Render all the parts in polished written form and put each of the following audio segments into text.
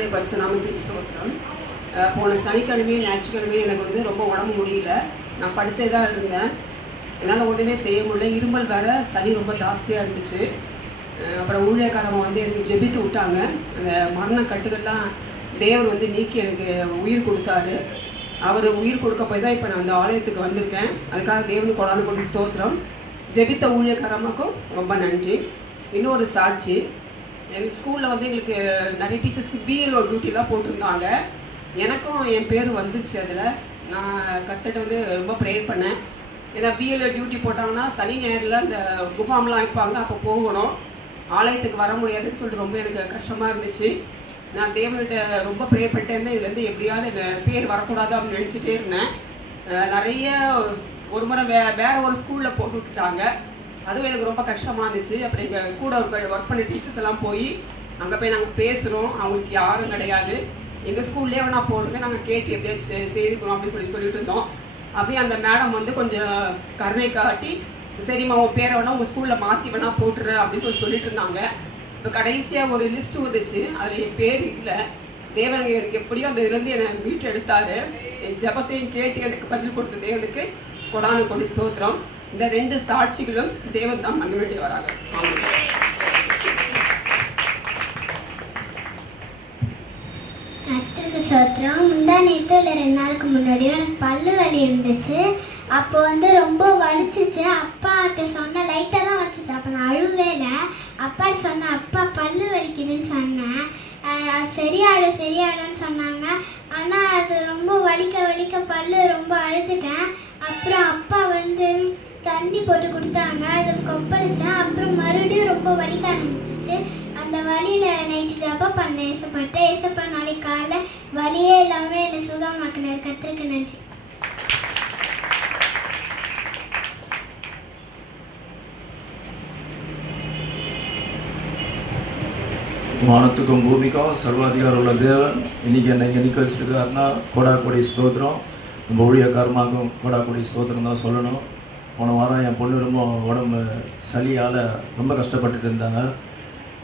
தேவனுடைய பரிசு நாமத்துக்கு ஸ்தோத்திரம். போன சனிக்கிழமையும் ஞாயிற்றுக்கிழமையும் எனக்கு வந்து ரொம்ப உடம்பு முடியல. நான் படுத்தே தான் இருந்தேன். என்னால் ஒன்றுமே செய்ய முடியல. இருமல் வேறு, சளி ரொம்ப ஜாஸ்தியாக இருந்துச்சு. அப்புறம் ஊழியக்காரமாக வந்து எனக்கு ஜெபித்து விட்டாங்க. அந்த மரண கட்டுகள்லாம் தேவர் வந்து நீக்கி எனக்கு உயிர் கொடுத்தாரு. அவர் உயிர் கொடுக்க போய் தான் இப்போ நான் அந்த ஆலயத்துக்கு வந்திருக்கேன். அதுக்காக தேவனுக்கு கொண்டாந்து கொண்டு ஸ்தோத்திரம். ஜெபித்த ஊழியக்காரமாக்கும் ரொம்ப நன்றி. இன்னொரு சாட்சி, எங்கள் ஸ்கூலில் வந்து எங்களுக்கு நிறைய டீச்சர்ஸ்க்கு பிஎல்ஓ டியூட்டிலாம் போட்டிருந்தாங்க. எனக்கும் என் பேர் வந்துருச்சு. அதில் நான் கற்றுட்டு வந்து ரொம்ப ப்ரேயர் பண்ணேன். ஏன்னா பிஎல்ஓ டியூட்டி போட்டாங்கன்னா சனி ஞாயிறில் அந்த முகாம்லாம் வைப்பாங்க, அப்போ போகணும். ஆலயத்துக்கு வர முடியாதுன்னு சொல்லிட்டு ரொம்ப எனக்கு கஷ்டமாக இருந்துச்சு. நான் தேவன்கிட்ட ரொம்ப ப்ரேயர் பண்ணிட்டே இருந்தேன். இதுலேருந்து எப்படியாவது இந்த பேர் வரக்கூடாது அப்படின்னு நினச்சிட்டே இருந்தேன். நிறைய ஒரு முறை வேறு ஒரு ஸ்கூலில் போட்டு விட்டுட்டாங்க. அதுவும் எனக்கு ரொம்ப கஷ்டமாக இருந்துச்சு. அப்படி எங்கள் கூட ஒர்க் பண்ண டீச்சர்ஸ் எல்லாம் போய் அங்கே போய் நாங்கள் பேசுகிறோம். அவங்களுக்கு யாரும் கிடையாது. எங்கள் ஸ்கூல்லேயே வேணா போடுங்க, நாங்கள் கேட்டு எப்படியாச்சும் செய்துக்கிறோம் அப்படின்னு சொல்லிட்டு இருந்தோம். அப்படியே அந்த மேடம் வந்து கொஞ்சம் கருணை காட்டி, சரிம்மா உங்கள் பேரை வேணா உங்கள் ஸ்கூலில் மாற்றி வேணா போட்டுறேன் அப்படின்னு சொல்லிட்டு இருந்தாங்க. இப்போ கடைசியாக ஒரு லிஸ்ட்டு வந்துச்சு, அதில் என் பேர் இல்லை. தேவன் எனக்கு எப்படியோ அந்த இதுலேருந்து என்னை மீட்டு எடுத்தார். என் ஜபத்தையும் கேட்டு எனக்கு பதில் கொடுத்த தேவனுக்கு கொடானு கொடி ஸ்தோத்திரம். இந்த 2 சாட்சிகளும் தேவன் தான் பண்ண வேண்டி வராங்க. கர்த்தருக்கு ஸ்தோத்திரம். முந்தா நேற்று இல்லை 2 நாளுக்கு முன்னாடியும் எனக்கு பல்லு வலி இருந்துச்சு. அப்போ வந்து ரொம்ப வலிச்சிச்சு. அப்பாட்ட சொன்ன, லைட்டாக தான் வச்சுச்சு. அப்போ நான் அழுவே இல்லை. அப்பாட்ட சொன்னேன், அப்பா பல்லு வலிக்குதுன்னு சொன்னேன். சரியாயிடும்னு சொன்னாங்க. ஆனால் அது ரொம்ப வலிக்க பல்லு ரொம்ப அழுதுட்டேன். அப்புறம் அப்பா வந்து தண்ணி போட்டு கொடுத்தாங்க, அதை கொப்பளிச்சேன். அப்புறம் மறுபடியும் ரொம்ப வலிக்க ஆரம்பிச்சிச்சு. அந்த வலியில் நைட்டு ஜபம் பண்ணேன் ஏசப்பா நாளைக்கு காலைல வலியே இல்லாமல் என்னை சுகமாக்கினார். கர்த்தருக்கு நன்றி. வானத்துக்கும் பூமிக்கும் சர்வாதிகாரம் உள்ள தேவன் இன்னைக்கு என்னை நிற்க வச்சிருக்காருன்னா கொடாக்குடி ஸ்தோத்திரம். நம்ம ஊழியக்காரமாகவும் கொடாக்குடி ஸ்தோத்திரம் தான் சொல்லணும். போன வாரம் என் பொண்ணு ரொம்ப உடம்பு சளியால் ரொம்ப கஷ்டப்பட்டுட்டு இருந்தாங்க.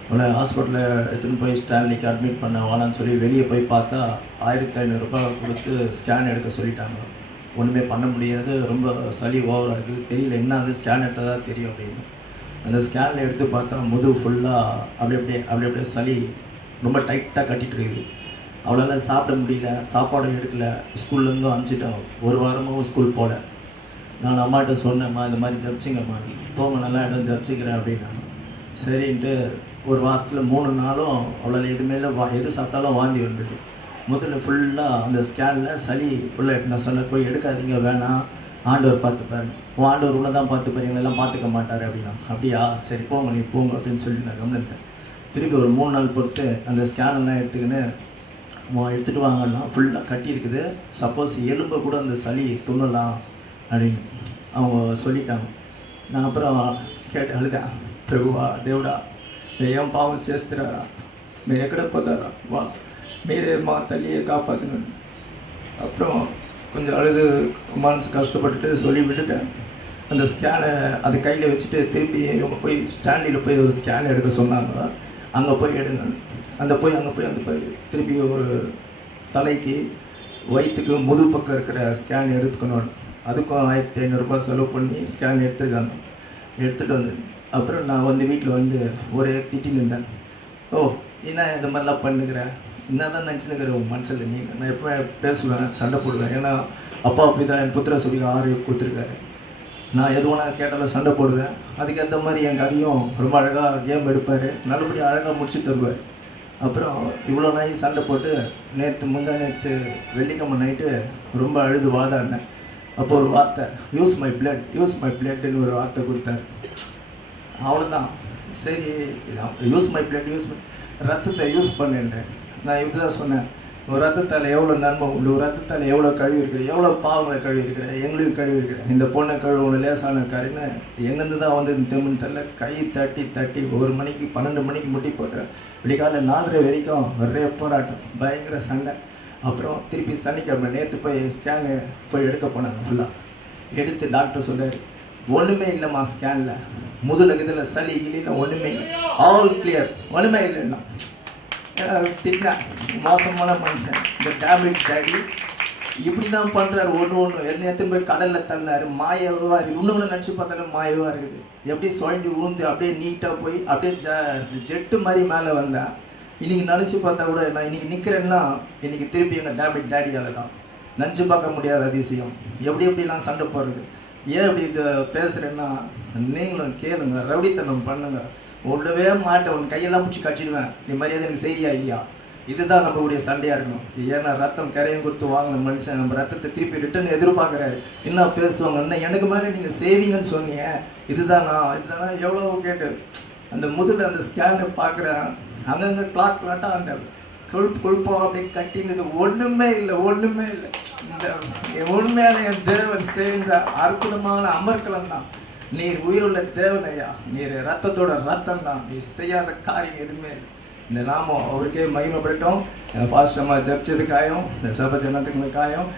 உடனே ஹாஸ்பிட்டலில் எடுத்துன்னு போய் ஸ்டான்லிக்கு அட்மிட் பண்ண வானான்னு சொல்லி வெளியே போய் பார்த்தா 1500 ரூபாய் கொடுத்து ஸ்கேன் எடுக்க சொல்லிட்டாங்க. ஒன்றுமே பண்ண முடியாது, ரொம்ப சளி ஓவராக இருக்குது, தெரியல என்ன அது, ஸ்கேன் எடுத்தால் தான் தெரியும் அப்படின்னு. அந்த ஸ்கேனில் எடுத்து பார்த்தா முதுகு ஃபுல்லாக அப்படியே சளி ரொம்ப டைட்டாக கட்டிகிட்டு இருக்குது. அவளால் சாப்பிட முடியல, சாப்பாடும் எடுக்கலை. ஸ்கூல்லேருந்தும் அனுப்பிச்சிட்டாங்க. 1 வாரமாகவும் ஸ்கூல் போகல. நான் அம்மாட்ட சொன்னேம்மா, இந்த மாதிரி ஜப்சிங்கம்மா, போங்க நல்லா இடம் ஜப்சிக்கிறேன் அப்படின்னாங்க. சரின்ட்டு ஒரு வாரத்தில் 3 நாளும் அவளால் எது சாப்பிட்டாலும் வாந்தி வந்துட்டு. முதல்ல ஃபுல்லாக அந்த ஸ்கேனில் சளி ஃபுல்லாக நான் சொன்ன, போய் எடுக்காதீங்க, வேணாம், ஆண்டவர் பார்த்துப்பாரு, ஆண்டவர் உள்ள தான் பார்த்துப்பாரு, எங்களெல்லாம் பார்த்துக்க மாட்டார் அப்படின்னா. அப்படியா, சரி போங்க, நீ போங்க அப்படின்னு சொல்லி நான் கவனித்தேன். திருப்பி ஒரு 3 நாள் பொறுத்து அந்த ஸ்கேனெல்லாம் எடுத்துகிட்டு வாங்கன்னா ஃபுல்லாக கட்டி இருக்குது. சப்போஸ் எலும்பை கூட அந்த சளி துண்ணலாம் அப்படின்னு அவங்க சொல்லிட்டாங்க. நான் அப்புறம் கேட்டு அழுதேன், ప్రభువా దేవుడా ఏం పాపం చేస్తున్నారా, మీరు ఎక్కడ పోతారా, వా మీరే మా తల్లిயை காப்பாற்றுங்க. அப்புறம் கொஞ்சம் அழுது மனசு கஷ்டப்பட்டுட்டு சொல்லி விட்டுட்டேன். அந்த ஸ்கேனை அது கையில் வச்சுட்டு திருப்பி இவங்க போய் ஸ்டாண்டில் போய் ஒரு ஸ்கேன் எடுக்க சொன்னாங்க. அங்கே போய் எடுங்க. அங்கே போய் திருப்பி ஒரு தலைக்கு வயிற்றுக்கு முது பக்கம் இருக்கிற ஸ்கேன் எடுத்துக்கணும். அதுக்கும் 1500 ரூபாய் செலவு பண்ணி ஸ்கேன் எடுத்துகிட்டு வந்து அப்புறம் நான் வந்து வீட்டில் வந்து ஒரே திட்டின்னு இருந்தேன். ஓ என்ன இந்த மாதிரிலாம் பண்ணுகிறேன், என்ன தான் நினச்சினுக்கிறேன் உன் மனசில் நீ. நான் எப்போ பேசுவேன், சண்டை போடுவேன். ஏன்னா அப்பா அப்படி தான் என் புத்திர சொல்லி 6 கொடுத்துருக்காரு. நான் எதுவும் கேட்டாலும் சண்டை போடுவேன். அதுக்கேற்ற மாதிரி என் கதையும் ரொம்ப அழகாக கேம் எடுப்பார், நல்லபடியாக அழகாக முடிச்சு தருவார். அப்புறம் இவ்வளோ நாய் சண்டை போட்டு நேற்று வெள்ளிக்கிழமை நைட்டு ரொம்ப அழுது வாதாடினேன். அப்போ ஒரு வார்த்தை, யூஸ் மை பிளட்னு ஒரு வார்த்தை கொடுத்தாரு. அவ்வளோதான். சரி, யூஸ் மை ரத்தத்தை யூஸ் பண்ணிட்டேன். நான் இதுதான் சொன்னேன், ஒரு ரத்தத்தால் எவ்வளோ நன்மை உண்டு, ஒரு ரத்தத்தால் எவ்வளோ கழுவி இருக்கிறேன், எவ்வளோ பாவங்களை கழுவி இருக்கிறேன், எங்களுக்கு கழுவி இருக்கிறேன். இந்த பொண்ணை கழுவுன லேசான காரின்னு எங்கேருந்து தான் வந்து இந்த தெம்முன்னு தெரில. கை தட்டி 1 மணிக்கு 12 மணிக்கு முட்டி போட்டேன். விடிகால 4:30 வரைக்கும் ஒரே போராட்டம், பயங்கர சண்டை. அப்புறம் திருப்பி சனிக்கிழமை நேற்று போய் ஸ்கேனு போய் எடுக்க போனாங்க. ஃபுல்லாக எடுத்து டாக்டர் சொன்னார், ஒன்றுமே இல்லைம்மா ஸ்கேனில், முதல்ல சளி கிளியில் ஒன்றுமே இல்லை, ஆல் கிளியர், ஒன்றுமே இல்லைன்னா திட்டினேன், மோசமான மனுஷன் இந்த டேமேஜ் டேடி இப்படி தான் பண்ணுறாரு. ஒன்று என்ன எடுத்து போய் கடலில் தள்ளாரு. மாயவாக இருக்குது. இன்னொன்று நினச்சி பார்த்தாலும் மாயவாக இருக்குது. எப்படி சுழண்டி விழுந்து அப்படியே நீட்டாக போய் அப்படியே ஜெட்டு மாதிரி மேலே வந்தேன். இன்றைக்கி நினச்சி பார்த்தா கூட நான் இன்றைக்கி நிற்கிறேன்னா இன்றைக்கி திருப்பி எங்கள் டேமேஜ் டேடியால் தான். நினச்சி பார்க்க முடியாத அதிசயம். எப்படிலாம் சண்டை போடுறது. ஏன் இப்படி இதை பேசுகிறேன்னா நீங்களும் கேளுங்க, ரவுடித்தனம் பண்ணுங்க. உள்ளவே மாட்டேன், உன் கையெல்லாம் பிடிச்சி கட்டிடுவேன், நீ மரியாதை எனக்கு செய்யா இல்லையா. இதுதான் நம்மளுடைய சண்டையாக இருக்கணும். ஏன்னா ரத்தம் கரையும் கொடுத்து வாங்கின மனுஷன் நம்ம ரத்தத்தை திருப்பி ரிட்டன் எதிர்பார்க்குறாரு. என்ன பேசுவாங்க, என்ன எனக்கு மேலே நீங்கள் சேவிங்கன்னு சொன்னீங்க, இதுதான் எவ்வளோ கேட்டு அந்த முதல்ல அந்த ஸ்கேனை பார்க்குறேன். அங்கங்கே கிளாட்டாக அந்த கொழுப்பாக அப்படியே கட்டினது ஒன்றுமே இல்லை. இந்த உண்மையான என் தேவன் சேர்ந்த அற்புதமான அமர்க்கலம் தான். நீர் உயிருள்ள தேவன் ஐயா, நீர் ரத்தத்தோட ரத்தம் தான். நீ செய்யாத காரியம் எதுவுமே இல்லை. இந்த நாமம் அவருக்கே மகிமைப்படட்டும். ஃபாஸ்ட் நம்ம ஜபிச்சதுக்காயும் இந்த சபை ஜனத்துக்காயும்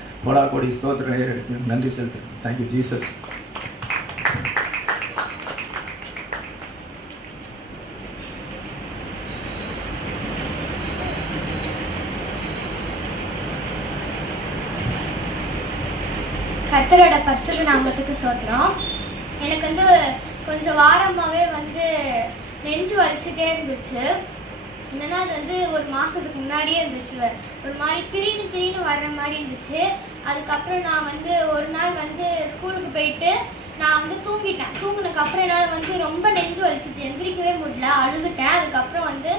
கோடி ஸ்தோத்திரம் நன்றி செலுத்து. Thank you Jesus. கர்த்தரோட பரிசுத்த நாமத்துக்கு ஸ்தோத்திரம். எனக்கு வந்து கொஞ்சம் வாரமாகவே வந்து நெஞ்சு வலிச்சுட்டே இருந்துச்சு. என்னன்னா அது வந்து ஒரு மாதத்துக்கு முன்னாடியே இருந்துச்சு. ஒரு மாதிரி திடீர்னு வர்ற மாதிரி இருந்துச்சு. அதுக்கப்புறம் நான் வந்து ஒரு நாள் வந்து ஸ்கூலுக்கு போயிட்டு நான் வந்து தூங்கிட்டேன். தூங்கினதுக்கப்புறம் என்னால் வந்து ரொம்ப நெஞ்சு வலிச்சிச்சு, எந்திரிக்கவே முடியல, அழுதுட்டேன். அதுக்கப்புறம் வந்து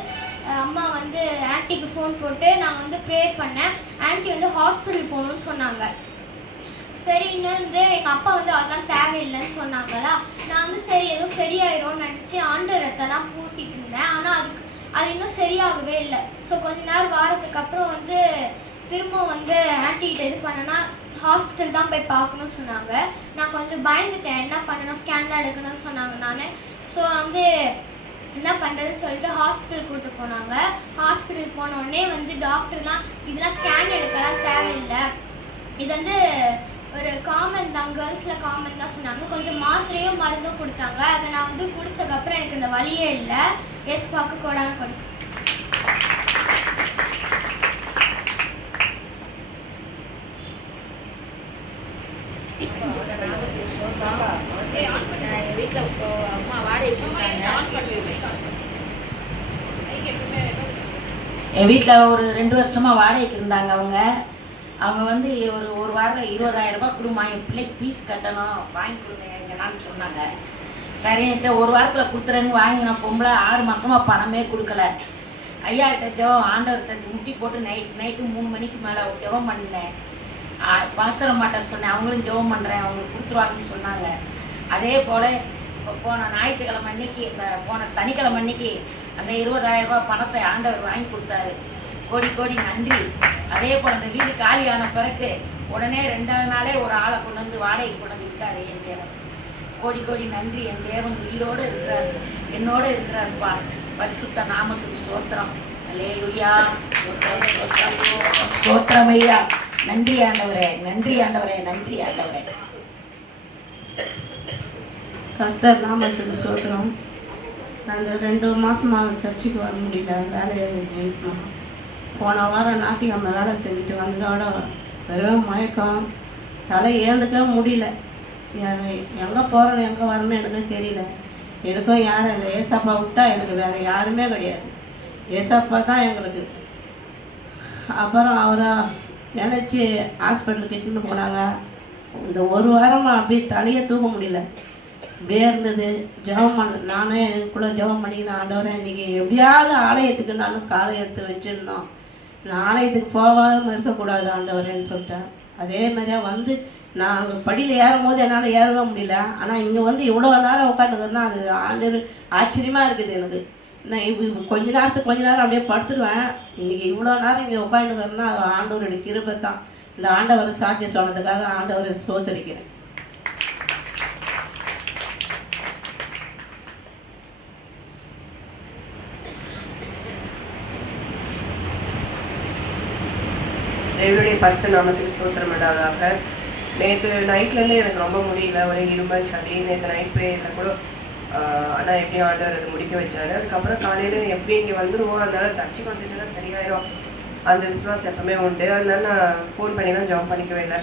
அம்மா வந்து ஆன்ட்டிக்கு ஃபோன் போட்டு நான் வந்து ப்ரேயர் பண்ணேன். ஆன்ட்டி வந்து ஹாஸ்பிட்டல் போகணுன்னு சொன்னாங்க. சரி, இன்னும் வந்து எங்கள் அப்பா வந்து அதெல்லாம் தேவையில்லைன்னு சொன்னாங்களா. நான் வந்து சரி ஏதோ சரியாயிரும்னு நினச்சி ஆண்டரத்தெல்லாம் பூசிட்டு இருந்தேன். ஆனால் அது இன்னும் சரியாகவே இல்லை. ஸோ கொஞ்ச நேரம் வாரத்துக்கு அப்புறம் வந்து திரும்ப வந்து ஆன்ட்டிகிட்ட இது பண்ணேன்னா ஹாஸ்பிட்டல் தான் போய் பார்க்கணும்னு சொன்னாங்க. நான் கொஞ்சம் பயந்துட்டேன், என்ன பண்ணணும், ஸ்கேன்லாம் எடுக்கணும்னு சொன்னாங்க. நான் ஸோ வந்து என்ன பண்ணுறதுன்னு சொல்லிட்டு ஹாஸ்பிட்டல் கூப்பிட்டு போனாங்க. ஹாஸ்பிட்டல் போனோடனே வந்து டாக்டர்லாம் இதெல்லாம் ஸ்கேன் எடுக்கலாம் தேவையில்லை, இது வந்து ஒரு காமன் தான், கேர்ள்ஸில் காமன் தான் சொன்னாங்க. கொஞ்சம் மாத்திரையும் மருந்தும் கொடுத்தாங்க. அதை நான் வந்து குடித்ததுக்கப்புறம் எனக்கு இந்த வலியே இல்லை. எஸ் பார்க்க கோடான கொடி. என் வீட்டில் ஒரு 2 வருஷமாக வாடகைக்கு இருந்தாங்க. அவங்க வந்து ஒரு வாரம் 20,000 ரூபாய் கொடுமா, என் பிள்ளைக்கு ஃபீஸ் கட்டணும், வாங்கி கொடுங்க எங்கன்னான்னு சொன்னாங்க. சரின்ட்டு ஒரு வாரத்தில் கொடுத்துறேன்னு வாங்கின பொம்பளை 6 மாதமாக பணமே கொடுக்கல. ஐயா கிட்ட ஜெபம், ஆண்டவர்கிட்ட முட்டி போட்டு நைட்டு 3 மணிக்கு மேலே ஜெபம் பண்ணினேன். பாசர மாட்ட சொன்னேன், அவங்களும் ஜெபம் பண்ணுறேன், அவங்களுக்கு கொடுத்துருவாங்கன்னு சொன்னாங்க. அதே போல் இப்போ போன ஞாயிற்றுக்கிழமை அன்னைக்கு, போன சனிக்கிழமை அன்னைக்கு அந்த 20,000 ரூபாய் பணத்தை ஆண்டவர் வாங்கி கொடுத்தாரு. கோடி நன்றி. அதே போல் அந்த வீடு காலியான பிறகு உடனே 2வது நாளே ஒரு ஆளை கொண்டு வந்து வாடகை கொண்டு வந்து விட்டார் என் தேவன். கோடி நன்றி. என் தேவன் உயிரோடு இருக்கிறார், என்னோடு இருக்கிறார்ப்பா. பரிசுத்த நாமத்துக்கு ஸ்தோத்திரம். அல்லேலூயா. ஸ்தோத்திரம் ஐயா. நன்றி ஆண்டவரே, நன்றி ஆண்டவரே, நன்றி ஆண்டவரே. கர்த்தர் நாமத்துக்கு ஸ்தோத்திரம். நாங்கள் 2 மாதமாக சர்ச்சுக்கு வர முடியல, வேலையை நிறுத்தணும். போன வாரம் ஞாயிற்றுக்கிழமை வேலை செஞ்சுட்டு வந்ததோட வெறும் மயக்கம், தலை ஏந்துக்கவே முடியல. எங்கே போகிறோன்னு எங்கே வரணும்னு எனக்கு தெரியல. எனக்கும் யாரும் இல்லை. ஏசப்பா விட்டா எனக்கு வேறு யாருமே கிடையாது. ஏசப்பா தான் எங்களுக்கு. அப்புறம் அவரை நினச்சி ஹாஸ்பிட்டலுக்கு இட்டுன்னு போனாங்க. இந்த ஒரு வாரமாக அப்படியே தலையை தூக்க முடியல, இப்படியே இருந்தது. ஜெபம் நானும் எனக்குள்ளே ஜெபம் பண்ணிக்கினேன். ஆண்டவரே, இன்றைக்கி எப்படியாவது ஆலயத்துக்கு நானும் காலை எடுத்து வச்சிடணும், நான் ஆலயத்துக்கு போகாமல் இருக்கக்கூடாது ஆண்டவரேன்னு சொல்லிட்டேன். அதே மாதிரியா வந்து நான் அங்கே படியில் ஏறும் போது என்னால் ஏறவே முடியல. ஆனால் இங்கே வந்து இவ்வளோ நேரம் உட்காந்துக்கிறேன்னா அது ஆச்சரியமாக இருக்குது எனக்கு. நான் கொஞ்ச நேரம் அப்படியே படுத்துடுவேன். இன்றைக்கி இவ்வளோ நேரம் இங்கே உட்காந்துக்கிறேன்னா அது ஆண்டவருடைய கிருபை தான். இந்த ஆண்டவரை சாட்சி சொன்னதுக்காக ஆண்டவரை சோதரிக்கிறேன். தேவனுடைய பரிசுத்த நாமத்துக்கு ஸ்தோத்திரம் உண்டாவதாக. நேற்று நைட்லேருந்து எனக்கு ரொம்ப முடியல, ஒரே இருமல் சளி. நேற்று நைட் ப்ரேயரில் கூட ஆனால் எப்படியும் ஆண்டவர் அதை முடிக்க வச்சார். அதுக்கப்புறம் காலையில் எப்படி இங்கே வந்துடுவோம், அதனால சர்ச்சுக்கு வந்துட்டுனா சரியாயிரும், அந்த விசுவாசம் எப்பவுமே உண்டு. அதனால நான் ஃபோன் பண்ணிலாம் ஜாப் பண்ணிக்கவே இல்லை.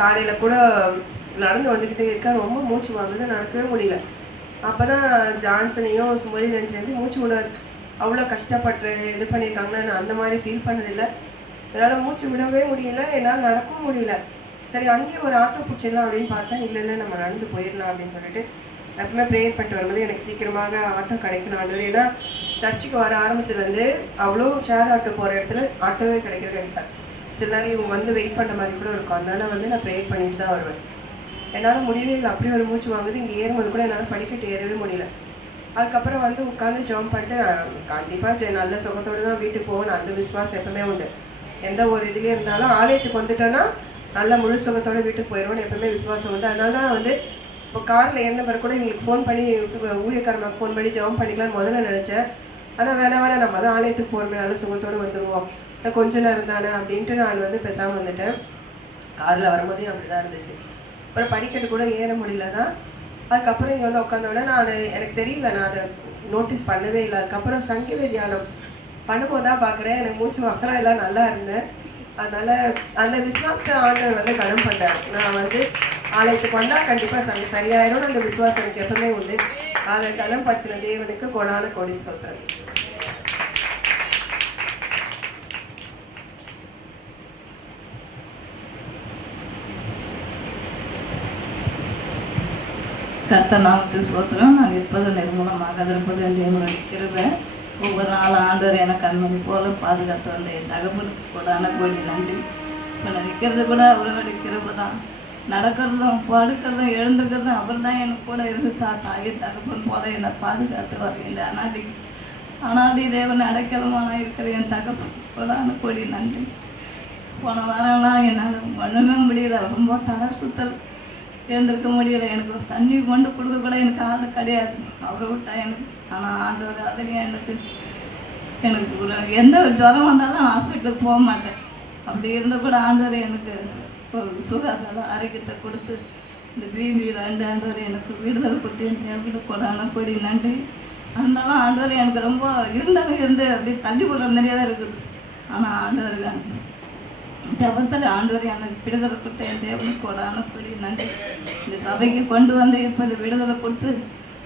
காலையில் கூட நடந்து வந்துக்கிட்டே இருக்கா, ரொம்ப மூச்சு வாங்குது, நடக்கவே முடியல. அப்போ தான் ஜான்சனையும் சுமதியும் சேர்ந்து மூச்சு விடாது அவ்வளோ கஷ்டப்பட்டு இது பண்ணியிருக்காங்கன்னா நான் அந்த மாதிரி ஃபீல் பண்ணதில்லை. என்னால் மூச்சு விடவே முடியல, என்னால் நடக்கவும் முடியல. சரி அங்கேயே ஒரு ஆட்டோ பிடிச்சிடலாம் அப்படின்னு பார்த்தா இல்லை நம்ம நடந்து போயிடலாம் அப்படின்னு சொல்லிட்டு எப்பவுமே ப்ரேயர் பண்ணிட்டு வரும்போது எனக்கு சீக்கிரமாக ஆட்டோ கிடைக்கணும் ஆண்டவர். ஏன்னா சர்ச்சுக்கு வர ஆரம்பிச்சதுலேருந்து அவ்வளோ ஷேர் ஆட்டோ போகிற இடத்துல ஆட்டோவே கிடைக்காது. சில நேரம் இவங்க வந்து வெயிட் பண்ணுற மாதிரி கூட இருக்கும். அதனால நான் ப்ரேயர் பண்ணிட்டு தான் வருவேன். என்னால் முடியவே இல்லை, அப்படி ஒரு மூச்சு வாங்குது. இங்கே ஏறும்போது கூட என்னால் படிக்கட்டு ஏறவே முடியல. அதுக்கப்புறம் உட்காந்து ஜம்ப் பண்ணிட்டு கண்டிப்பாக நல்ல சுகத்தோடு தான் வீட்டுக்கு போகணும், அந்த விசுவாசம் எப்பவுமே உண்டு. எந்த ஒரு இதுலேயே இருந்தாலும் ஆலயத்துக்கு வந்துட்டோன்னா நல்ல முழு சுகத்தோடு வீட்டுக்கு போயிடுவோன்னு எப்பவுமே விசுவாசம் உண்டு. அதனால தான் இப்போ காரில் ஏறின பிறகு கூட இவங்களுக்கு ஃபோன் பண்ணி ஊழியக்காரனுக்கு ஃபோன் பண்ணி ஜம்ப் பண்ணிக்கலான்னு முதல்ல நினச்சேன். ஆனால் வேணாம் நம்ம தான் ஆலயத்துக்கு போகிறோமே, நல்ல சுகத்தோடு வந்துடுவோம், கொஞ்ச நேரம் தானே அப்படின்ட்டு நான் பேசாமல் வந்துட்டேன். காரில் வரும்போதே அப்படி தான் இருந்துச்சு. அப்புறம் படிக்கட்டு கூட ஏற முடியல தான். அதுக்கப்புறம் இங்கே உட்காந்த விட எனக்கு தெரியல, நான் அதை நோட்டீஸ் பண்ணவே இல்லை. அதுக்கப்புறம் சங்கீத தியானம் பண்ணும்போது தான் பார்க்குறேன், எனக்கு மூச்சு வாக்கலாம் எல்லாம் நல்லா இருந்தேன். அதனால் அந்த விசுவாசத்தை ஆண்டவர் கனம் பண்ணுறாரு. நான் ஆலயத்துக்கு வந்தால் கண்டிப்பாக சரியாயிரும், அந்த விசுவாசம் எனக்கு எப்பவுமே உண்டு. அதை கனம்படுத்தின தேவனுக்கு கொடான கோடி ஸ்தோத்திரம். கர்த்தர் நாமத்துக்கு ஸ்தோத்திரம். நான் இருப்பது நிர்மூலமாக இருப்பது என்று என்னுடைய கிருபை. ஒவ்வொரு நாளும் ஆண்டவர் எனக்கு கண்மணி போல பாதுகாத்து வந்த என் தகப்பனுக்கு கூடான கோடி நன்றி. இப்போ நான் நிற்கிறது கூட அவரோட கிருபை தான். நடக்கிறதும் படுக்கிறதும் எழுந்துக்கிறதும் அவர் தான் எனக்கு கூட இருந்து தாயே தகப்பன் போல என்னை பாதுகாத்து வர இந்த அனாதி தேவன் அடைக்கலமான இருக்கிற என் தகப்பன் கூடான கோடி நன்றி. போன வாரம்லாம் என்னால் ஒன்றுமே முடியல, ரொம்ப தலை சுத்தல், எழுந்திருக்க முடியலை. எனக்கு ஒரு தண்ணி கொண்டு கொடுக்க கூட எனக்கு ஆள் கிடையாது, அவரை விட்டா எனக்கு. ஆனால் ஆண்டவர் அதுலேயும் எனக்கு ஒரு எந்த ஒரு ஜுரம் வந்தாலும் ஹாஸ்பிட்டலுக்கு போக மாட்டேன். அப்படி இருந்தால் கூட ஆண்டவர் எனக்கு ஒரு சுகாதார ஆரோக்கியத்தை கொடுத்து இந்த பிபியில் ஆண்டவர் எனக்கு விடுதலை கொடுத்து என் தேவைக்கு கொடான கொடி நன்றி. இருந்தாலும் ஆண்டவர் எனக்கு ரொம்ப இருந்தாலும் இருந்து அப்படி தள்ளி போடுற மாதிரியே தான் இருக்குது. ஆனால் ஆண்டவர் ஜபத்தில் ஆண்டவர் எனக்கு விடுதலை கொடுத்த என் தேவனுக்கு கொடான கொடி நன்றி. இந்த சபைக்கு கொண்டு வந்து இப்போ இந்த விடுதலை கொடுத்து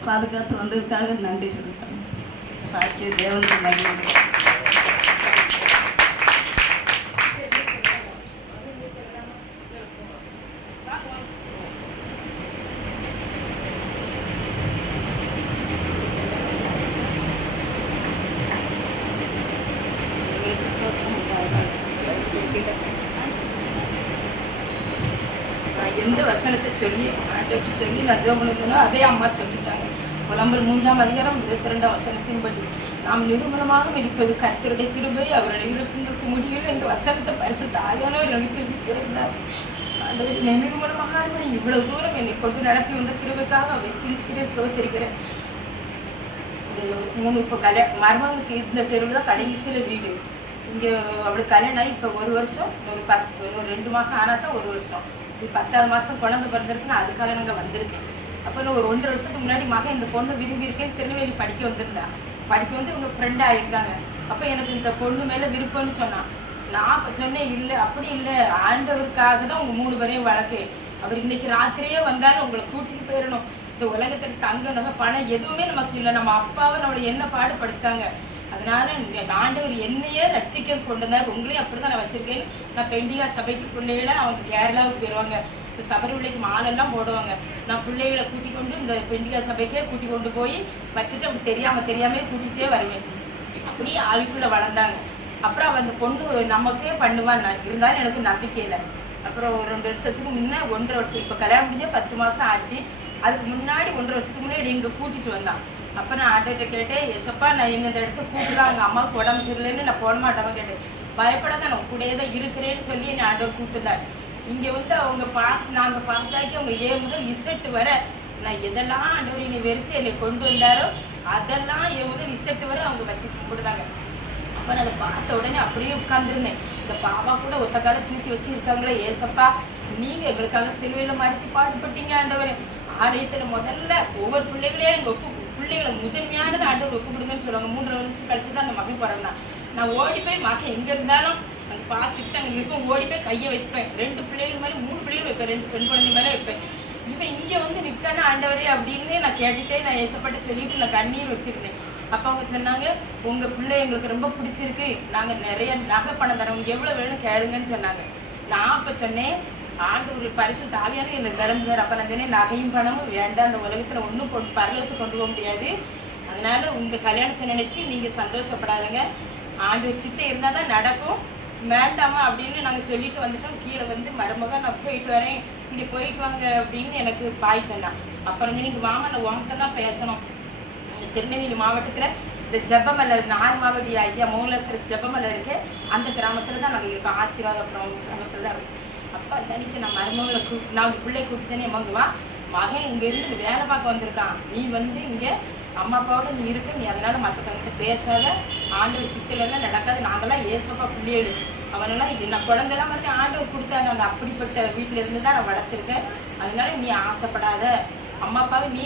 பாதுகாத்து வந்ததுக்காக நன்றி சொல்லிட்டாங்க. சாட்சி தேவனுக்கு நன்றி. எந்த வசனத்தை சொல்லி ஆண்டவர்கிட்ட சொல்லி நான் ஜெபம் அதே அம்மா சொல்லிட்டாங்க. புலம்பல் 3ஆம் அதிகாரம் 22ஆம் வசனத்தின்படி நாம் நிர்மலமாக இருப்பது கர்த்தருடைய கிருபை, அவருடைய இறக்கங்களுக்கு முடிவில் இந்த வசனத்தை பரிசுத்த ஆவியானவர் எனக்கு சொல்லிட்டே இருந்தார். ஆண்டவர் என்னை நிர்மலமாக இவ்வளவு தூரம் என்னை கொண்டு நடத்தி வந்த கிருபைக்காக அவை குறித்து ஸ்தோத்திரிக்கிறேன். ஒரு இப்போ மருமகனுக்கு இந்த தெருவில் தான் கடைசியில் வீடு. இங்கே அப்படி கல்யாணம் ஆகி இப்போ ஒரு வருஷம் ஒரு 2 மாதம் ஆனால் தான் 1 வருஷம். இது 10ஆவது மாதம் குழந்தை பிறந்திருக்குன்னு அதுக்காக நாங்கள் வந்திருக்கேன். அப்போ நான் ஒரு 1.5 வருஷத்துக்கு முன்னாடி மகன் இந்த பொண்ணை விரும்பி இருக்கேன், திருநெல்வேலி படிக்க வந்திருந்தேன். படிக்க வந்து இவங்க ஃப்ரெண்டாக ஆகியிருக்காங்க. அப்போ எனக்கு இந்த பொண்ணு மேலே விருப்பம்னு சொன்னான். நான் இப்போ சொன்னேன், இல்லை அப்படி இல்லை, ஆண்டவருக்காக தான் உங்கள் 3 பேரையும் வளர்க்கேன். அவர் இன்னைக்கு ராத்திரியே வந்தாலும் உங்களை கூட்டிகிட்டு போயிடணும். இந்த உலகத்தில் தங்க நகை பணம் எதுவுமே நமக்கு இல்லை. நம்ம அப்பாவை நம்மளை என்ன பாடுபடுத்தாங்க. அதனால ஆண்டவர் என்னையே ரட்சிக்க கொண்டு வந்தார். உங்களையும் அப்படி தான் நான் வச்சுருக்கேன். நான் பெண்டிகா சபைக்கு பிள்ளைகளை அவங்க கேரளாவுக்கு போயிடுவாங்க. இந்த சபரி பிள்ளைக்கு மாலெல்லாம் போடுவாங்க. நான் பிள்ளைகளை கூட்டிக் கொண்டு இந்த பெண்டிகா சபைக்கே கூட்டி கொண்டு போய் வச்சுட்டு அப்படி தெரியாமே கூட்டிகிட்டே வருவேன். அப்படியே ஆவிக்குள்ளே வளர்ந்தாங்க. அப்புறம் அந்த பொண்ணு நமக்கே பண்ணுவான். இருந்தாலும் எனக்கு நம்பிக்கை இல்லை. அப்புறம் 2 வருஷத்துக்கு முன்னே 1.5 வருஷம், இப்போ கல்யாணம் முடிஞ்சே 10 மாதம் ஆச்சு. அதுக்கு முன்னாடி 1.5 வருஷத்துக்கு முன்னாடி இங்கே கூட்டிகிட்டு வந்தான். அப்போ நான் ஆண்டவர்கிட்ட கேட்டேன், எசப்பா நான் இந்த இடத்த கூப்பிட்டுதான் அவங்க அம்மாவுக்கு உடம்பு சரியில்லைன்னு நான் போட மாட்டேன் கேட்டேன். பயப்படாத நான் கூடயே தான் இருக்கிறேன்னு சொல்லி என்னை ஆண்டவர் கூப்பிட்டுதான். இங்கே வந்து அவங்க நாங்கள் பார்த்தாக்கி அவங்க A முதல் Z வர நான் எதெல்லாம் ஆண்டவர் என்னை வெறுத்து என்னை கொண்டு வந்தாரோ அதெல்லாம் A முதல் Z வரை அவங்க வச்சு கும்பிடுதாங்க. அப்போ நான் அதை பார்த்த உடனே அப்படியே உட்காந்துருந்தேன். இந்த பாபா கூட ஒத்த கால தூக்கி வச்சு இருக்காங்களே, ஏசப்பா நீங்கள் எங்களுக்காக சிலுவையில் மறித்து பாடுபட்டீங்க ஆண்டவரே, ஆலயத்தில் முதல்ல ஒவ்வொரு பிள்ளைகளையும் எங்கள் பிள்ளைகளை முதன்மையானது ஆண்டவர் ஒப்பு கொடுங்கன்னு சொல்லுவாங்க. 3 வருஷம் கழிச்சு தான் அந்த மகன் பிறந்தான். நான் ஓடி போய் மகன் எங்கே இருந்தாலும் அங்கே பாசிட்டு அங்கே இருக்கும், ஓடி போய் கையை வைப்பேன். 2 பிள்ளைகள் மேலே 3 பிள்ளைகள் வைப்பேன், 2 பெண் குழந்தை மேலே வைப்பேன். இவன் இங்கே வந்து நிற்கான ஆண்டவரே அப்படின்னு நான் கேட்டுட்டே நான் ஏசப்பட்டு சொல்லிட்டு நான் கண்ணீர் வச்சுருந்தேன். அப்போ அவங்க சொன்னாங்க, உங்கள் பிள்ளை எங்களுக்கு ரொம்ப பிடிச்சிருக்கு, நாங்கள் நிறைய நகை பணம் தரோம், எவ்வளோ வேணும் கேளுங்கன்னு சொன்னாங்க. நான் அப்போ சொன்னேன், ஆண்டவர் பரிசுத்த ஆவியானவர் எனக்கு கிளம்புவார். அப்போ நான் சொன்னேன், நகையும் பணமும் வேண்டாம், அந்த உலகத்தில் ஒன்றும் பரலோகத்துக்கு கொண்டு போக முடியாது, அதனால உங்கள் கல்யாணத்தை நினச்சி நீங்கள் சந்தோஷப்படாதுங்க, ஆண்டவர் சித்தம் இருந்தால் தான் நடக்கும், வேண்டாமா அப்படின்னு நாங்கள் சொல்லிட்டு வந்துட்டோம். கீழே வந்து மருமக நான் போயிட்டு வரேன், இங்கே போயிட்டு வாங்க அப்படின்னு எனக்கு பாய் சொன்னான். அப்புறம் நீங்கள் மாமா நான் உங்கள்கிட்ட தான் பேசணும். இந்த திருநெல்வேலி மாவட்டத்தில் இந்த ஜெபமலை நார்மாவடி ஐயா மௌலேஸ்வரர் ஜெபமலை இருக்கு, அந்த கிராமத்தில் தான் நாங்கள் இருக்கோம், ஆசீர்வாதபுரம் கிராமத்தில் தான் இருக்கோம். அப்போ அன்னைக்கு நான் மருமகளை நான் ஒரு பிள்ளை கூப்பிச்சேனே, மங்குவா மகன் இங்கேருந்து இந்த வேலை பார்க்க வந்திருக்கான், நீ வந்து இங்கே அம்மா அப்பாவோட நீ இருக்க, நீ அதனால மற்றவங்கிட்ட பேசாத, ஆண்டவர் சித்திலெல்லாம் நடக்காது, நாங்களாம் ஏசப்பா பிள்ளைகள், அவனெல்லாம் நான் குழந்தைலாம் மாதிரி ஆண்டவர் கொடுத்தாங்க, அந்த அப்படிப்பட்ட வீட்டில் இருந்து தான் நான் வளர்த்துருக்கேன், அதனால நீ ஆசைப்படாத, அம்மா அப்பாவை நீ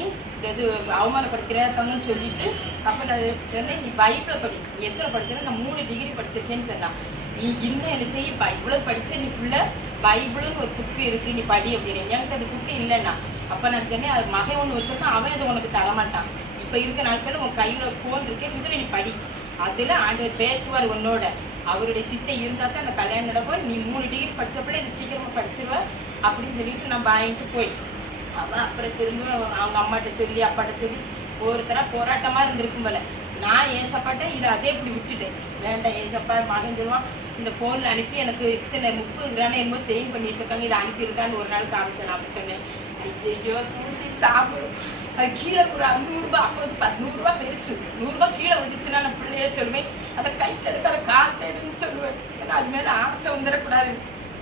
இது அவமானப்படுத்துகிறாங்கன்னு சொல்லிட்டு. அப்போ நான் சொன்னேன், நீ பைபிளை படி, நீ எத்தனை படிச்சேன்னா நான் 3 டிகிரி படிச்சிருக்கேன்னு சொன்னான். நீ இன்னும் என்ன செய்ய, இவ்வளோ படித்த நீ ஃபுல்ல பைபிளுன்னு ஒரு புக்கு இருக்குது, நீ படி அப்படின்னு. எனக்கு அது புக்கு இல்லைன்னா அப்போ நான் சொன்னேன், அது மகன் ஒன்று வச்சிருக்கான், அவன் அதை உனக்கு தரமாட்டான், இப்போ இருக்க நாட்களில் உன் கையில் ஃபோன் இருக்கு, இதில் நீ படி, அதில் ஆண்டவர் பேசுவார் உன்னோட, அவருடைய சித்தை இருந்தால் தான் அந்த கல்யாணம் நடக்கும், நீ 3 டிகிரி படித்தப்பட இது சீக்கிரமாக படிச்சிருவேன் அப்படின்னு சொல்லிட்டு நான் வாங்கிட்டு போயிட்டேன். அவன் அப்புறம் திரும்ப அவங்க அம்மாட்ட சொல்லி அப்பாட்ட சொல்லி ஒருத்தராக போராட்டமாக இருந்திருக்கும் போல. நான் ஏசப்பாட்ட இதை அதே இப்படி விட்டுட்டேன், வேண்டாம் ஏசப்பா மகன் சொல்லுவான், இந்த ஃபோனில் அனுப்பி எனக்கு இத்தனை 30 கிராம் என்னமோ செயின் பண்ணி வச்சிருக்காங்க, இதை அனுப்பியிருக்கான்னு ஒரு நாள் காமிச்சேன். நான் அப்படி சொன்னேன், ஐயோ தூசி சாப்பிடும், அது கீழே ஒரு 100 ரூபா, அப்புறம் 100 ரூபா பெருசு, 100 ரூபா கீழே வந்துச்சுன்னா நான் பிள்ளைய சொல்லுவேன், அதை கைட்டு எடுக்க அதை காட்டு எடுன்னு சொல்லுவேன். ஏன்னா அது மேலே ஆசை வந்துடக்கூடாது.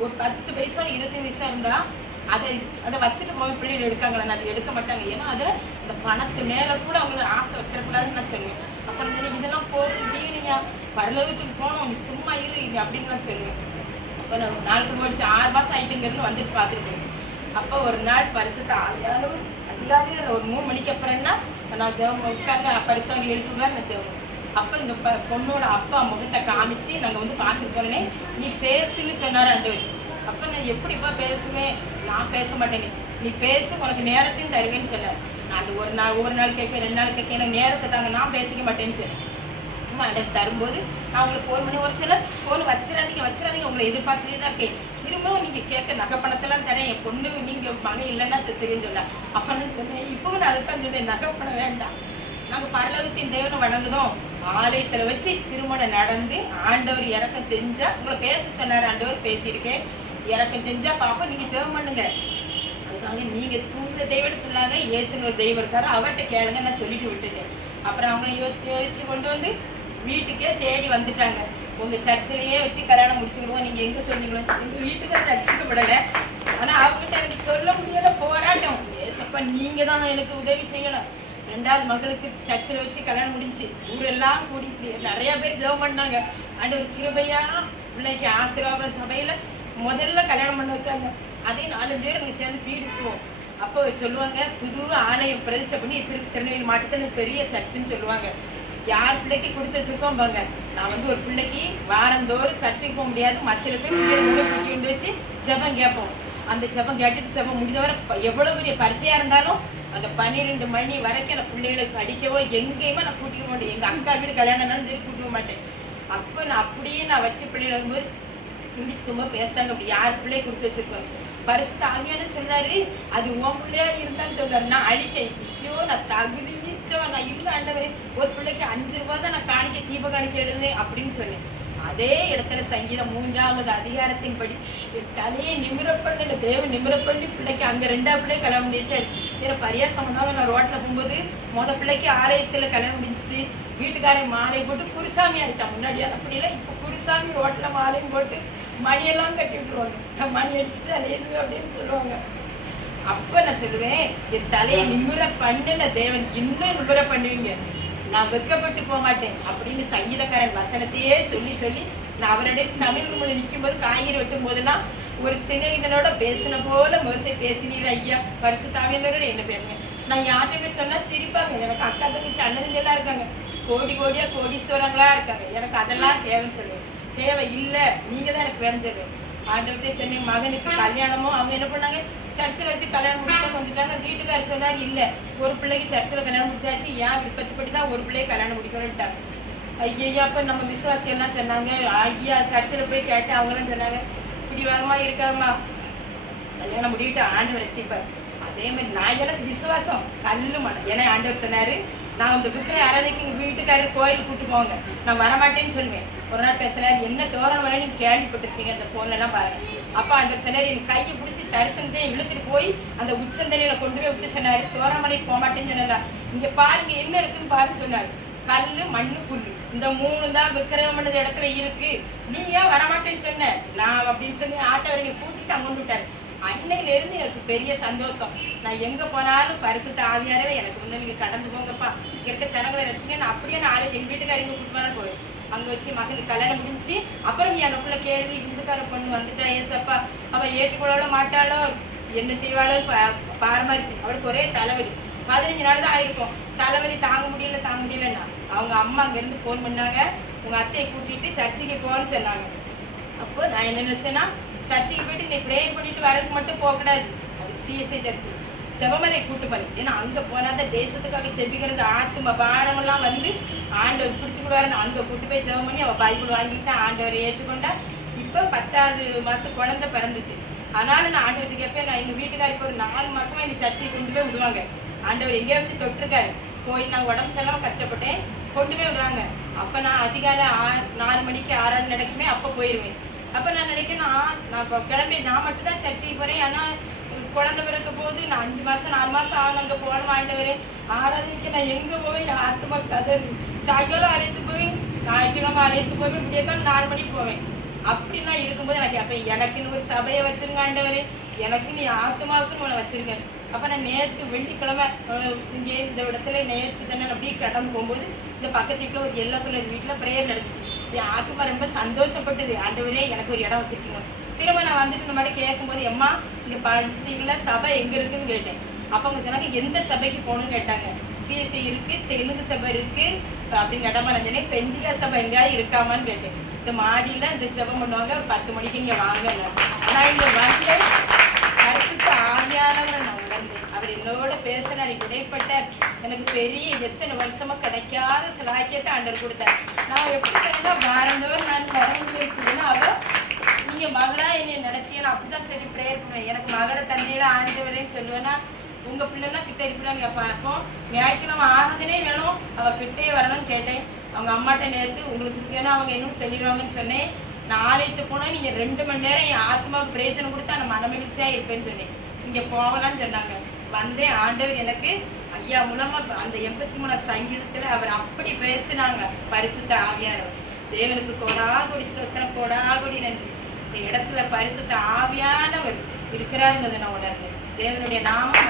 ஒரு 10 பைசா 20 பைசா இருந்தால் அதை வச்சுட்டு போய் பிள்ளைகள் எடுக்காங்களே, அது எடுக்க மாட்டாங்க, ஏன்னா அதை அந்த பணத்து மேலே கூட அவங்களுக்கு ஆசை வச்சிடக்கூடாதுன்னு நான் சொல்லுவேன். அப்புறம் சொன்னேன், இதெல்லாம் போட்டு வீணியா பரலோகத்துக்கு போகணும், நீ சும்மா இரு அப்படின்னு நான் சொல்லுவேன். அப்போ நான் 4 முடிச்சு 6 மாதம் ஆகிட்டுங்கிறது வந்துட்டு பார்த்துருக்கேன். அப்போ ஒரு நாள் பரிசுத்த ஆளும் எல்லாரும் ஒரு 3 மணிக்கு அப்புறம்னா நான் உட்காந்து பரிசுத்தவங்க எழுப்புவேன் நான் சொல்லுவேன். அப்போ இந்த பொண்ணோட அப்பா முகத்தை காமிச்சு நாங்கள் வந்து பார்த்துட்டு போனே, நீ பேசுன்னு சொன்னார் ஆண்டவர். அப்போ நான் எப்படிப்பா பேசுவேன், நான் பேச மாட்டேனே, நீ பேசு உனக்கு நேரத்தையும் தருவேன்னு சொன்னார். நான் அது ஒவ்வொரு நாள் கேட்க 2 நாள் கேட்க எனக்கு நேரத்தை தாங்க, நான் பேசிக்க மாட்டேன்னு சொன்னேன். அம்மா ஆண்டவர் தரும்போது நான் உங்களுக்கு ஃபோன் பண்ணி ஒரு சிலர் ஃபோன் வச்சிடாதீங்க உங்களை எதிர்பார்த்துட்டே தான் இருக்கேன், திரும்பவும் நீங்கள் கேட்க நகை பணத்தெல்லாம் தரேன், என் பொண்ணு நீங்கள் மகன் இல்லைன்னா செத்துருன்னு சொன்னேன். அப்போ நான் சொன்னேன், இப்பவும் நான் அதுக்காக சொன்னேன், நகை பணம் வேண்டாம், நாங்கள் பரலோகத்தின் தேவனை வணங்குதோம், ஆலயத்தில் வச்சு திருமணம் நடந்து ஆண்டவர் இறக்கம் செஞ்சா உங்களை பேச சொன்னார், ஆண்டவர் பேசியிருக்கேன், இறக்கம் செஞ்சா பாப்பா நீங்கள் ஜெபம் பண்ணுங்க, அதுக்காக நீங்கள் உங்கள் தெய்வத்தை சொன்னாங்க, இயேசுன்னு ஒரு தெய்வம் இருக்காரு, அவர்கிட்ட கேளுங்க நான் சொல்லிட்டு விட்டுட்டேன். அப்புறம் அவங்கள யோசிச்சு கொண்டு வந்து வீட்டுக்கே தேடி வந்துட்டாங்க. உங்கள் சர்ச்சிலேயே வச்சு கல்யாணம் முடிச்சுக்கிடுவோம், நீங்கள் எங்கே சொல்லிக்கலாம், எங்கள் வீட்டுக்கு அது ரசிக்கப்படலை, ஆனால் அவங்ககிட்ட எனக்கு சொல்ல முடியாத போராட்டம், ஏசப்பா நீங்கள் தான் எனக்கு உதவி செய்யணும். 2வது மகளுக்கு சர்ச்சில் வச்சு கல்யாணம் முடிஞ்சு ஊரெல்லாம் கூடி நிறைய பேர் ஜெபம் பண்ணாங்க, ஆண்டவர் கிருபையா பிள்ளைக்கு ஆசீர்வாதம் சபையில் முதல்ல கல்யாணம் பண்ண வச்சாங்க. அதே 4 பேர் அங்கே சேர்ந்து பீடிச்சுக்குவோம். அப்போ சொல்லுவாங்க, புது ஆலயம் பிரதிஷ்டை பண்ணி திருநெல்வேலி மாவட்டத்தில் பெரிய சர்ச்சுன்னு சொல்லுவாங்க. யார் பிள்ளைக்கு கொடுத்து வச்சிருக்கோம் பாங்க, நான் வந்து ஒரு பிள்ளைக்கு வாரந்தோறும் சர்ச்சுக்கு போக முடியாது, மச்சில் போய் பிள்ளைகளை கூட்டி கொண்டு வச்சு ஜெபம் கேட்போம். அந்த ஜெபம் கேட்டுட்டு ஜெபம் முடிந்தவரை எவ்வளோ பெரிய பரிச்சையாக இருந்தாலும் அந்த 12 மணி வரைக்கும் அந்த பிள்ளைகளுக்கு படிக்கவோ எங்கேயுமே நான் கூட்டிக்க மாட்டேன், எங்கள் அக்கா வீடு கல்யாணம்னாலும் சரி கூட்டிக்க மாட்டேன். அப்போ நான் அப்படியே நான் வச்சு பிள்ளைகள் வரும்போது இங்கிலீஷ் பேசுறாங்க, அப்படி யார் பிள்ளையை கொடுத்து வச்சிருக்கோம், பரிசுத்த ஆவியானவர் சொன்னாரு, அது உன் பிள்ளையா இருந்தான்னு சொல்றாரு. நான் அழிக்க, ஐயோ நான் தகுதியிட்டவன், நான் இல்லை ஆண்டவரே, ஒரு பிள்ளைக்கு 5 ரூபா தான் நான் காணிக்க தீப காணிக்க எழுதுவேன் அப்படின்னு சொன்னேன். அதே இடத்துல சங்கீதம் 3வது அதிகாரத்தின்படி என் தலையை நிமிரப்பண்ணி தேவன் நிமிரப்பண்ணி பிள்ளைக்கு அங்கே 2வது பிள்ளை கல்யாணம் முடிச்சு. ஏன்னா பரியாசம் பண்ணாங்க, நான் ரோட்டில் போகும்போது பிள்ளைக்கு ஆலயத்தில் கல்யாணம் முடிஞ்சிச்சு, வீட்டுக்காரன் மாலை போட்டு குருசாமி ஆகிட்டான். முன்னாடியாது அப்படி இல்லை, இப்போ குருசாமி ரோட்டில் மாலையும் போட்டு மணியெல்லாம் கட்டி விட்டுருவாங்க, மணி அடிச்சுட்டு அது எது அப்படின்னு சொல்லுவாங்க. அப்போ நான் சொல்லுவேன், என் தலையை நிமிர பண்ணுன தேவன் இன்னும் நிமிர பண்ணுவீங்க, நான் வெட்கப்பட்டு போக மாட்டேன் அப்படின்னு சங்கீதக்காரன் வசனத்தையே சொல்லி சொல்லி நான் அவருடைய சமையல் ரூமில் நிற்கும் போது காய்கறி வெட்டும் போதெல்லாம் ஒரு சிநேகிதனோட பேசின போல மோசே பேசினீர் ஐயா, பரிசுத்த ஆவியானவரோட என்ன பேசுங்க. நான் யார்கிட்ட சொன்னா சிரிப்பாங்க. எனக்கு அக்கா தங்கச்சி அண்ணனுங்க எல்லாம் இருக்காங்க, கோடி கோடியா கோடீஸ்வரங்களா இருக்காங்க. எனக்கு அதெல்லாம் தேவைன்னு சொல்லுவேன். தேவை இல்லை, நீங்க தான் எனக்கு வேணும்னு சொல்லுவேன். ஆண்டவர்கிட்ட சென்னை மகனுக்கு கல்யாணமும் அவங்க என்ன பண்ணாங்க, சர்ச்சில் வச்சு கல்யாணம் முடிச்சு வந்துட்டாங்க. வீட்டுக்காரர் சொன்னாங்க இல்லை, ஒரு பிள்ளைக்கு சர்ச்சில் கல்யாணம் முடிச்சாச்சு, ஏன் விருப்பத்துப்படி தான் ஒரு பிள்ளையை கல்யாணம் முடிக்கணும்ட்டாங்க. ஐயா அப்போ நம்ம விசுவாசி எல்லாம் சொன்னாங்க, ஐயா சர்ச்சில் போய் கேட்டேன். அவங்களாம் சொன்னாங்க இப்படி வேகமா இருக்காருமா, கல்யாணம் முடிவிட்டு ஆண்டவர் வச்சுப்பார். அதே மாதிரி நான் எனக்கு விசுவாசம் கல்லு மனம். ஏன்னா ஆண்டவர் சொன்னாரு, நான் இந்த விக்கிர ஆராதனைக்கு எங்கள் வீட்டுக்காரர் கோயிலுக்கு கூப்பிட்டு போங்க, நான் வரமாட்டேன்னு சொல்லுவேன். ஒரு நாள் பேசுனாரு, என்ன தோரணம் வர நீங்க கேள்விப்பட்டிருப்பீங்க அந்த போன்லாம் பாருங்க. அப்பா ஆண்டவர் சொன்னாரு, எனக்கு கையை பிடிச்சி தரிசனத்தையும் இழுத்துட்டு போய் அந்த உச்சந்தலையில கொண்டு போய் விட்டு சொன்னாரு, தோரணமலைக்கு போக மாட்டேன்னு சொன்னாரா, இங்க பாருங்க என்ன இருக்குன்னு பாருன்னு சொன்னாரு. கல்லு மண்ணு புல்லு இந்த 3 தான் விக்கிரகம் பண்ணது இடத்துல இருக்கு, நீ ஏன் வரமாட்டேன்னு சொன்ன நான் அப்படின்னு சொல்லி ஆட்டவரை கூட்டிட்டு அங்க கொண்டு விட்டாரு. அன்னையில இருந்து எனக்கு பெரிய சந்தோஷம். நான் எங்க போனாலும் பரிசுத்த ஆவியாரவே எனக்கு வந்து நீங்க கடந்து போங்கப்பா, இங்க இருக்க ஜனங்களை வச்சுங்க. நான் அப்படியே நாளை எங்க வீட்டுக்காரங்க கூப்பிட்டு போனாலும் போய் அங்க வச்சு மகனுக்கு கல்யாணம் முடிஞ்சு அப்புறம் நீ எனக்குள்ள கேள்வி, இந்துக்கார பொண்ணு வந்துட்டா ஏசப்பா, அவ ஏற்றுக்கொள்ள மாட்டாளோ என்ன செய்வாளோ பாரமாரிச்சு. அவளுக்கு ஒரே தலைவலி, 15 நாள் தான் ஆயிருக்கும். தலைவலி தாங்க முடியலன்னா அவங்க அம்மா அங்கேருந்து ஃபோன் பண்ணாங்க, உங்கள் அத்தையை கூட்டிகிட்டு சர்ச்சுக்கு போகணும்னு சொன்னாங்க. அப்போ நான் என்ன நினச்சேன்னா, சர்ச்சுக்கு போயிட்டு நீ ப்ரேயர் பண்ணிட்டு வரதுக்கு மட்டும் போகக்கூடாது, அது சிஎஸ்ஐ சர்ச்சு செவமலை கூட்டு பண்ணி. ஏன்னா அங்கே போனால் தான் தேசத்துக்காக செபிக்கிறது ஆத்ம பாரமெல்லாம் வந்து ஆண்டவர் பிடிச்சிக்கிடுவாருன்னு அங்கே கூட்டு போய் ஜெபம் பண்ணி அவள் பைபிள் வாங்கிட்டு ஆண்டவரை ஏற்றுக்கொண்டா. இப்போ 10வது மாதம் குழந்தை பிறந்துச்சு. அதனால நான் ஆண்டவர்கிட்ட கேட்பேன், நான் எங்கள் வீட்டுக்காருக்கு ஒரு 4 மாதமாக இந்த சர்ச்சைக்கு கொண்டு போய் விடுவாங்க. ஆண்டவர் எங்கேயா வச்சு தொட்டிருக்காரு, போய் நான் உடம்பு செல்லாமல் கஷ்டப்பட்டேன், கொண்டு போய் விடுறாங்க. அப்போ நான் அதிகாலை 4 மணிக்கு ஆராதனை நடக்குமே, அப்போ போயிடுவேன். அப்போ நான் நினைக்கிறேன், நான் இப்போ கிளம்பி நான் மட்டும் தான் சர்ச்சைக்கு போகிறேன். ஆனால் குழந்தை பிறக்க போது நான் 5 மாதம் 4 மாதம் ஆகணும் அங்கே போகணும். ஆண்டவரே ஆராதனைக்கு நான் எங்கே போவேன், ஆத்மா கதறி சாயங்காலம் அழைத்து போய் ஞாயிற்றுக்கிழமை அழைத்து போய் விடியக்கால் 4 மணிக்கு போவேன். அப்படிலாம் இருக்கும்போது எனக்கு அப்போ எனக்குன்னு ஒரு சபையை வச்சிருங்க ஆண்டவரே, எனக்கு நீ ஆத்மாவுக்குன்னு உன்னை வச்சிருங்க. அப்போ நான் நேற்று வெள்ளிக்கிழமை இங்கே இந்த இடத்துல நேற்று தானே அப்படியே கடந்து போகும்போது இந்த பக்கத்து வீட்டில் ஒரு எல்லோ கலர் வீட்டில் ப்ரேயர் நடந்துச்சு. என் ஆத்மா ரொம்ப சந்தோஷப்பட்டது, ஆண்டவரே எனக்கு ஒரு இடம் வச்சிருக்கீங்க. திரும்ப நான் வந்துட்டு இந்த மாதிரி கேட்கும்போது, எம்மா இங்கே படிச்சிங்களா சபை எங்கே இருக்குன்னு கேட்டேன். அப்போ அவங்க சொன்னாங்க எந்த சபைக்கு போகணும்னு கேட்டாங்க. சிஎஸ்ஐ இருக்குது, தெலுங்கு சபை இருக்குது அப்படின்னு கேட்டாமா. நான் சொன்னேன் பெண்டிகா சபை எங்கேயாவது இருக்காமான்னு கேட்டேன். இந்த மாடியில் இந்த ஜெபம் பண்ணுவாங்க, ஒரு 10 மணிக்கு இங்கே வாங்க. ஆனால் இந்த வந்து பரிசுத்த ஆவியானவரை நான் உணர்ந்தேன். அவர் என்னோட பேசினார், இடைப்பட்டார். எனக்கு பெரிய எத்தனை வருஷமா கிடைக்காத சிலாக்கியத்தை ஆண்டவர் கொடுத்தார். நான் எப்படி சொன்னா வாரந்தோறும் நான் வர முடியும். அவள் நீங்க மகளா என்னை நினைச்சி நான் அப்படிதான் சொல்லி ப்ரேயர் பண்ணுவேன். எனக்கு மகளை தந்தையில ஆண்டவரேன்னு சொல்லுவேன்னா, உங்க பிள்ளைன்னா கிட்ட இருப்பிள்ளாங்க பார்ப்போம். ஞாயிற்றுக்கிழமை ஆராதனே வேணும், அவ கிட்டே வரணும்னு கேட்டேன். அவங்க அம்மாட்ட நேர்த்து உங்களுக்கு ஏன்னா அவங்க இன்னும் சொல்லிடுவாங்கன்னு சொன்னேன். நான் ஆலயத்துக்கு போனால் நீங்கள் 2 மணி நேரம் என் ஆத்மாவுக்கு பிரயோஜனம் கொடுத்தா நான் மனமகிழ்ச்சியாக இருப்பேன்னு சொன்னேன். இங்கே போகலான்னு சொன்னாங்க. வந்தேன். ஆண்டவர் எனக்கு ஐயா மூலமாக அந்த 83 சங்கீதத்தில் அவர் அப்படி பேசினாங்க. பரிசுத்த ஆவியானவர் தேவனுக்கு கோடாகோடி ஸ்தோத்திரம், கோடாகோடி நன்றி. இந்த இடத்துல பரிசுத்த ஆவியானவர் இருக்கிறாருங்கிறது நான் உணர்ந்தேன். தேவனுடைய நாமம்